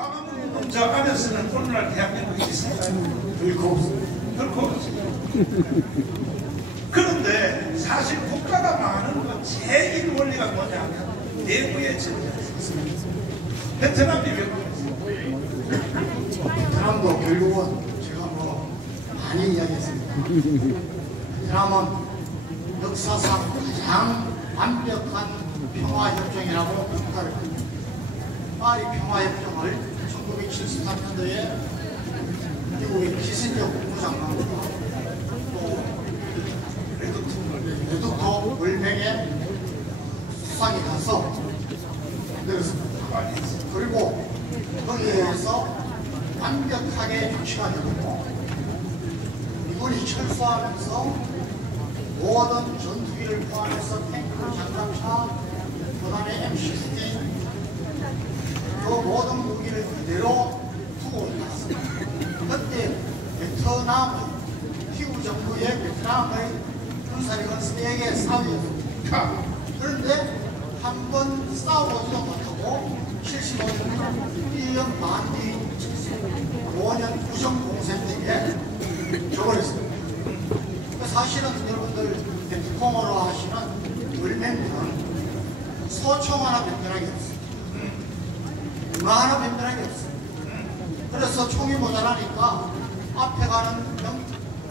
광화문 저 안에서는 오늘날 대한민국이 있을까요? 결코 없습니다. 결코 없습니다. 그런데 사실 국가가 망하는 건 제일 원리가 뭐냐면 내부의 전쟁입니다. 베트남이 왜 그랬어요? 베트남도 결국은 제가 많이 이야기했습니다. 베트남은 역사상 가장 완벽한 평화협정이라고 평가를 합니다. 파리 평화협정을 1973년도에 미국의 키신저 국무장관과 또 레두토 월맹의 수상이 가서 만들었습니다. 그리고 거기에서 완벽하게 조치가 되고 미군이 철수하면서 모든 전투기를 포함해서 탱크, 장갑차, 그 다음에 M16 그 모든 무기를 그대로 두고 있었습니다. 그때 베트남의 피구 정부의 베트남의 군사력은 세계 4위였습니다. 그런데 한 번 싸우지도 못하고 75년 1년 반 뒤 5년 구정 공생 때에 저버렸습니다. 사실은 여러분들 베트콩어로 하시는 월맹은 소총 하나 변변하게 없습니다. 누가 하나 변변하게 없습니다. 그래서 총이 모자라니까 앞에 가는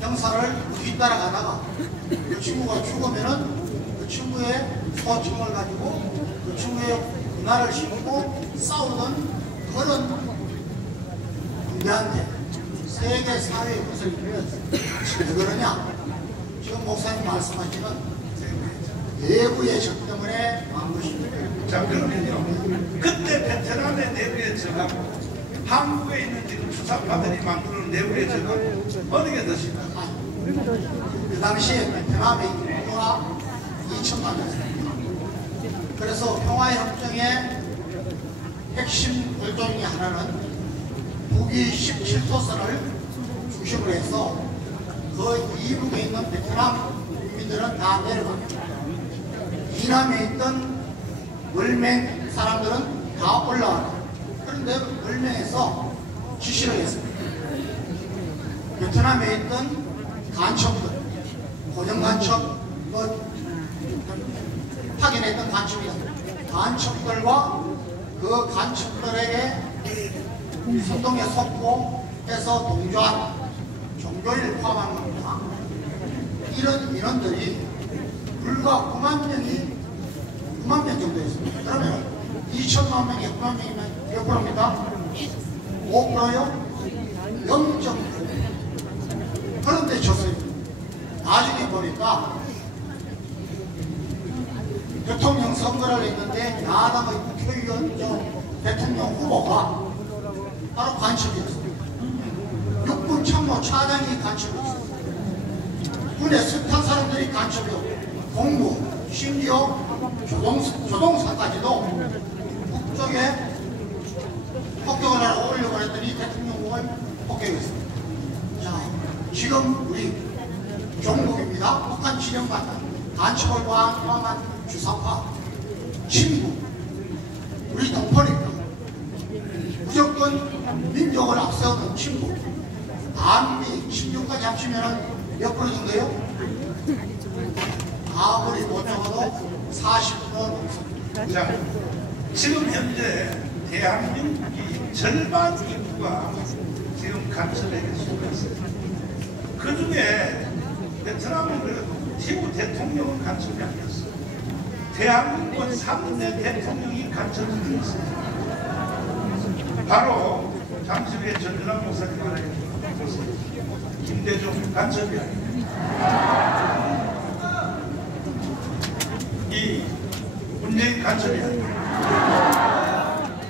병사를 뒤따라가다가 그 친구가 죽으면은 그 친구의 소총을 가지고 그 친구의 군화를 신고 싸우던 그런 군대한테 세계 사회의 것을 왜 그러냐? 지금 목사님 말씀하시는 내부의 적 때문에 망한 것입니다. 자, 그러면요. 그때 베트남의 내부의 적하고 한국에 있는 지금 수사파들이 만드는 내부의 적하고 어느 게 더 심각해요? 그 당시에 베트남의 인구가 2천만 명이었습니다. 그래서 평화협정의 핵심 결정 중에 하나는 북이 17도선을 중심으로 해서 그 이북에 있는 베트남 국민들은 다 내려갑니다. 이남에 있던 월맹 사람들은 다 올라가요. 그런데 월맹에서 지시를 했습니다. 베트남에 있던 간첩들, 고정간첩, 확인했던 간첩들과 그 간첩들에게 소동에 속고 해서 동조한 종교인을 포함한 겁니다. 이런 인원들이 불과 9만 명 정도 있습니다. 그러면 2천만 명에 9만 명이면 몇 프로입니까? 5%요? 0.9%. 그런데 졌어요. 나중에 보니까 대통령 선거를 했는데 야당의 국회의원 대통령 후보가 바로 간첩이었습니다. 육군 참모 차장이 간첩이었습니다. 군에 숱한 사람들이 간첩이었고 공무, 심지어 조동사까지도 북쪽에 폭격을 하라고 올려고 했더니 대통령을 폭격했습니다. 자, 지금 우리 종국입니다. 북한 진영받는 간첩을 포함한 주사파, 친구, 우리 동포니까 무조건 민족을 앞세우는 친구, 반미, 16까지 합치면 몇 프로 정도예요? 아무리 못 적어도 40% 넘습니다. 자, 지금 현재 대한민국이 절반 인구가 지금 간첩에게 속했어요. 그 중에 베트남은 그래도 티우 대통령은 간첩이 아니었어요. 대한민국은 3대 대통령이 간첩이 있어요. 바로 잠시 후에 전준환 목사님 말하겠지만 김대중 간첩이 아닙니다. 이 문재인 간첩이 아닙니다.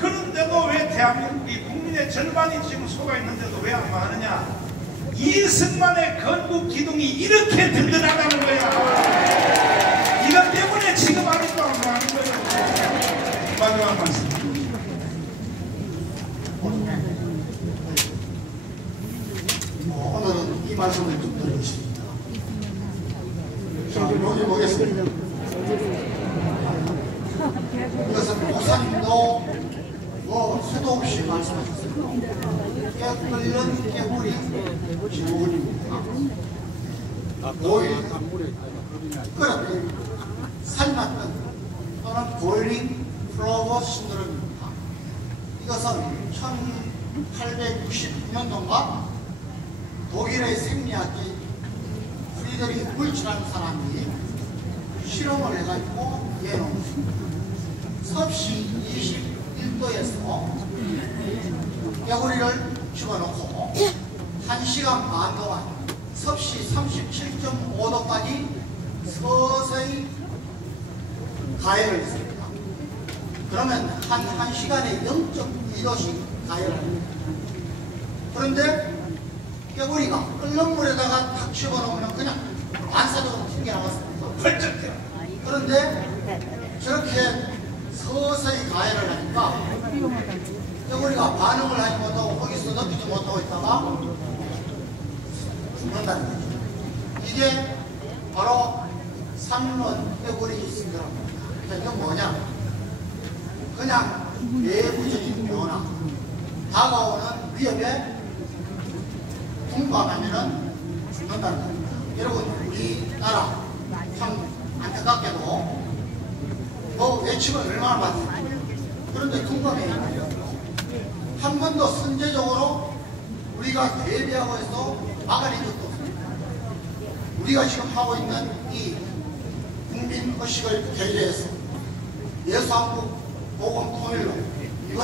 그런데도 왜 대한민국이 국민의 절반이 지금 속아 있는데도 왜 안 망하느냐? 이승만의 건국 기둥이 이렇게 든든하다는 거야. 이것 때문에 지금 아직도 안 망하는 거예요. 마지막 말씀. 오늘은 이 말씀을 좀 드리겠습니다. 자, 여기 보겠습니다. 이것은 목사님도 수도 수도 없이 말씀하셨습니다. 깨 끓는 깨물이 기본입니다. 보일 끓여 삶았던 또는 보일링 플로버 신드롬입니다. 이것은 1869년도인가 독일의 생리학기 프리드리히 울츠라는 사람이 실험을 해가지고 얘는 섭씨 21도에서 깨구리를 집어넣고 1시간 반 동안 섭씨 37.5도까지 서서히 가열을 했습니다. 그러면 한 1시간에 0.2도씩 가열을 합니다. 그런데 깨구리가 끓는 물에다가 탁 집어넣으면 그냥 반사적으로 튕겨나갔습니다. 펄쩍 뛰어. 그런데 저렇게 서서히 가열을 하니까 깨구리가 반응을 하지 못하고 거기서 넘기지 못하고 있다가 죽는다는 거죠. 이게 바로 3론 깨구리 신드롬입니다. 이건 뭐냐? 그냥 내부적인 변화, 다가오는 위협에 둔감하면 죽는다는 겁니다. 여러분, 우리나라 참 안타깝게도 외침을 얼마나 받습니까? 그런데 둔감해요. 한 번도 선제적으로 우리가 대비하고 해서 막아낸 적도 없습니다. 우리가 지금 하고 있는 이 국민의식을 개조해서 예수한국 보건 통일로 이번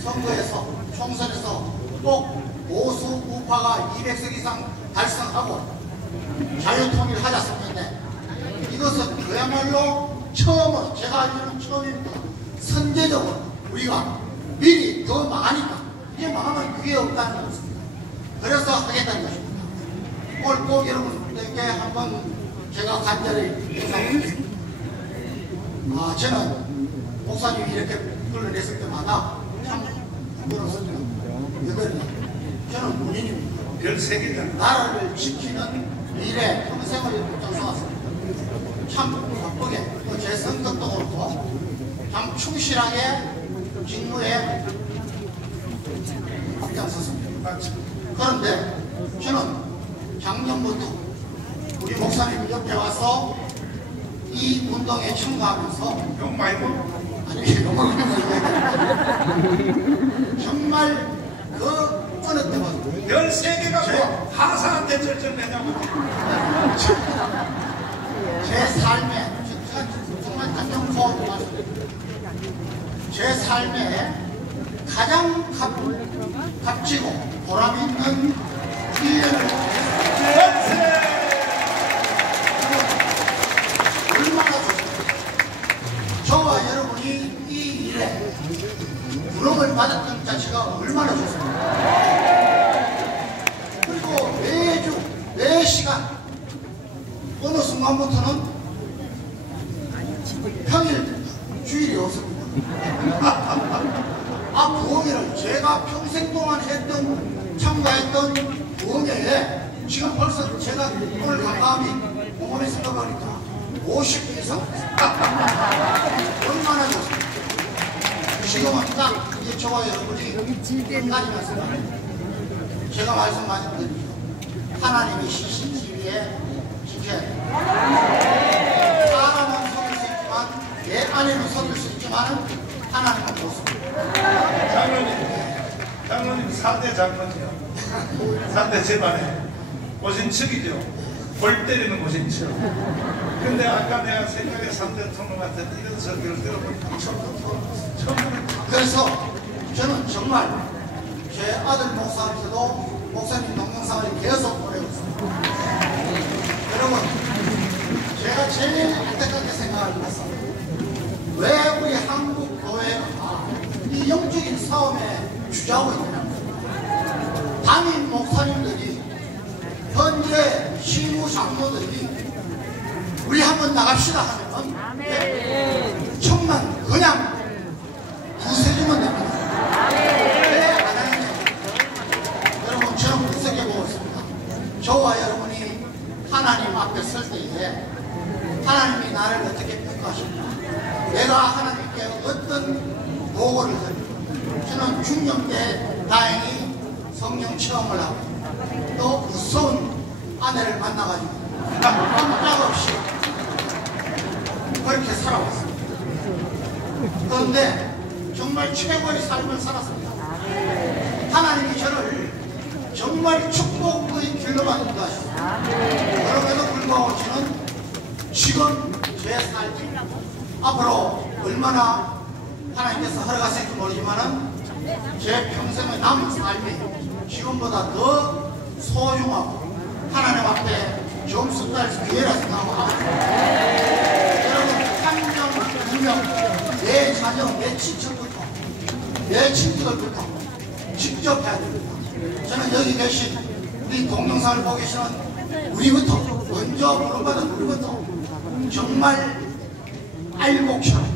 선거에서 총선에서 꼭 보수 우파가 200석 이상 달성하고 자유통일하셨었는데 이것은 그야말로 처음으로, 제가 알기로는 처음입니다. 선제적으로 우리가 미리 더 망하니까 이제 망하면 그게 없다는 것입니다. 그래서 하겠다는 것입니다. 오늘 꼭 여러분들께 한번 제가 간절히 인사드리겠습니다. 저는 목사님이 이렇게 끌어냈을 때마다 참 부끄럽습니다. 저는 문인입니다. 별 3개잖아. 나라를 지키는 일에 평생을 앞장서왔습니다. 참 바쁘게, 또 제 성격도 그렇고 참 충실하게 직무에 앞장섰습니다. 그런데 저는 작년부터 우리 목사님 옆에 와서 이 운동에 참가하면서 욕 많이 먹어. 아니, 정말 그 어느 때보다 별 3개가 뭐 하사한테 절정내냐고. 제 삶에 정말 단정코 말씀드립니다. 제 삶에 가장 값지고 보람 있는 1년을 얼마나 좋습니까? 저와 여러분이 이 일에 부름을 받았던 자체가 얼마나 좋습니까? 그리고 매주 매 시간 어느 순간부터는 평일 주일이 없습니다. 부흥회를 제가 평생 동안 참가했던 부흥회에 지금 벌써 제가 오늘 가까이 곰곰이 생각하니까 50개 이상 얼마나 좋습니까? 지금은 딱 이제 저와 여러분이 끝까지 말씀하십니다. 제가 말씀 많이 드리죠. 하나님이 CCTV에 지켜야 됩니다. 사람은 속일 수 있지만 내 안에는 속일 수 있지만 하나님은 못습니다. 장로님 4대 장로죠. 4대 집안에 고신측이죠. 골 때리는 고신측. 근데 아까 내가 생각에 3대 통로한테 이런 설교를 들어보니까 처음 그래서 저는 정말 제 아들 목사한테도 목사님 동영상을 계속 보내고 있습니다. 여러분, 제가 제일 안타깝게 생각하는 것은 왜 우리 한국 교회가 이 영적인 싸움에 주저하고 있느냐. 담임 목사님들이, 현재 실무 장로들이 우리 한번 나갑시다 하면 천만 그냥 두세 주면 됩니다. 왜 안 하느냐. 여러분, 저는 분석해 보고 있습니다. 저와 여러분이 하나님 앞에 설 때에 하나님이 나를 어떻게 평가하십니까? 내가 하나님께 어떤 보고를 드립니까? 중년 때 다행히 성령 체험을 하고 또 무서운 아내를 만나가지고 깜짝없이 그렇게 살아왔습니다. 그런데 정말 최고의 삶을 살았습니다. 하나님이 저를 정말 축복의 길로만 인도하셨습니다. 그럼에도 불구하고 저는 지금 제 삶이 앞으로 얼마나 하나님께서 허락하실지 모르지만은 제 평생의 남은 삶이 지금보다 더 소중하고 하나님 앞에 점수 딸 기회라 생각하고 여러분 한 명, 두 명, 내 자녀, 내 친척부터 내 친구들부터 직접 해야 됩니다. 저는 여기 계신 우리 동영상을 보고 계시는 우리부터 먼저 부름받은 우리부터 정말 알곡처럼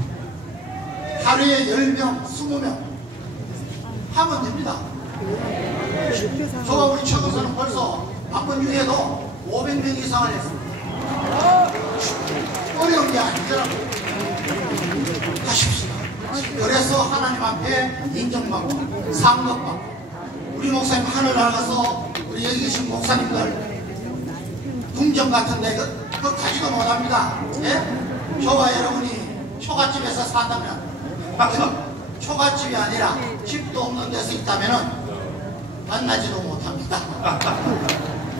하루에 10명, 20명 하면 됩니다. 저와 우리 최근서는 벌써 바쁜 중에도 500명 이상을 했습니다. 어려운 게 아니더라고요. 하십시오. 그래서 하나님 앞에 인정받고 상급받고 우리 목사님 하늘 나가서 우리 여기 계신 목사님들 궁정 같은데 그거 가지도 못합니다. 예? 저와 여러분이 초가집에서 산다면 초가집이 아니라 집도 없는 데서 있다면 만나지도 못합니다.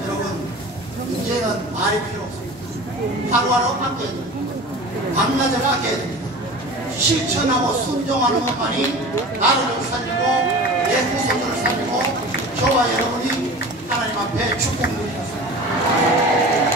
여러분 이제는 말이 필요 없습니다. 하루하루 아껴야 됩니다. 밤낮을 아껴야 됩니다. 실천하고 순종하는 것만이 나를 살리고 내 후손들을 살리고 저와 여러분이 하나님 앞에 축복 누리겠습니다.